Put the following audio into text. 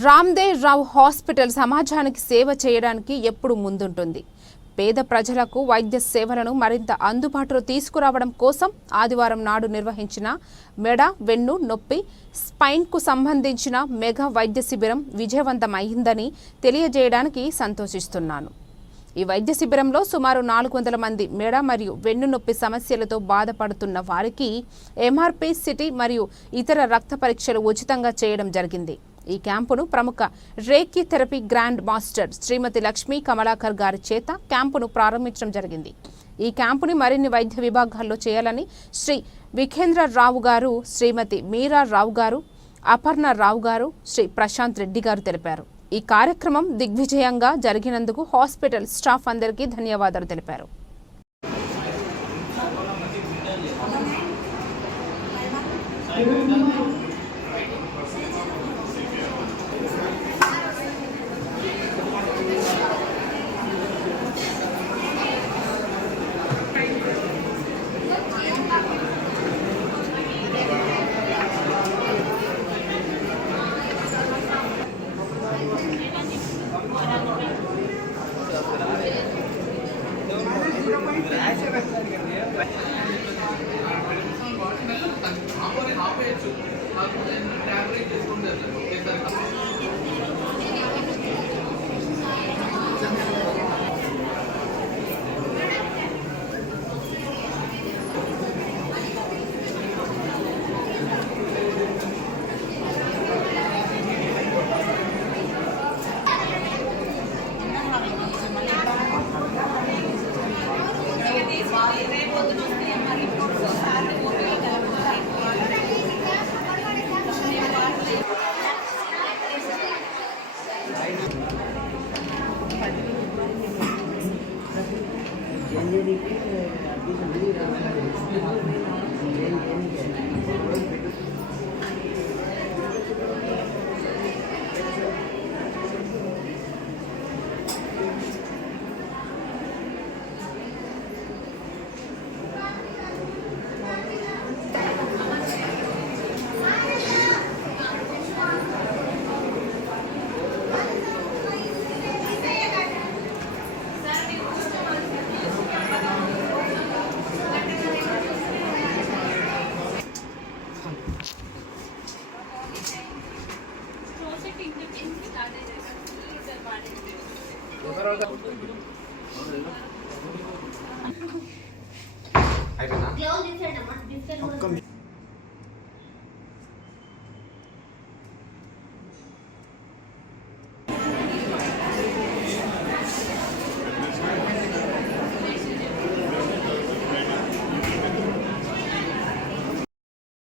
రామ్దేవ్ రావు hospital సమాజానికి సేవ చేయడానికి ఎప్పుడు ముందుంటుంది. పేద ప్రజలకు వైద్య సేవలను మరింత అందుబాటులో తీసుకురావడం కోసం ఆదివారం నాడు నిర్వహించిన మెడ, వెన్ను నొప్పి, స్పైన్కు సంబంధించిన మెగా వైద్య శిబిరం విజయవంతమైందని తెలియజేయడానికి సంతోషిస్తున్నాను. ఈ వైద్య శిబిరంలో సుమారు 400 మంది మెడ మరియు వెన్ను నొప్పి సమస్యలతో బాధపడుతున్న వారికి ఎంఆర్పీ, సిటీ మరియు ఇతర రక్త పరీక్షలు ఉచితంగా చేయడం జరిగింది. ఈ క్యాంపును ప్రముఖ రేకీ థెరపీ గ్రాండ్ మాస్టర్ శ్రీమతి లక్ష్మీ కమలాకర్ గారి చేత క్యాంపును ప్రారంభించడం జరిగింది. ఈ క్యాంపుని మరిన్ని వైద్య విభాగాల్లో చేయాలని శ్రీ విఖేంద్ర రావు గారు, శ్రీమతి మీరా రావు గారు, అపర్ణ రావు గారు, శ్రీ ప్రశాంత్ రెడ్డి గారు తెలిపారు. ఈ కార్యక్రమం దిగ్విజయంగా జరిగినందుకు హాస్పిటల్ స్టాఫ్ అందరికీ ధన్యవాదాలు తెలిపారు. అయిపోయిందా?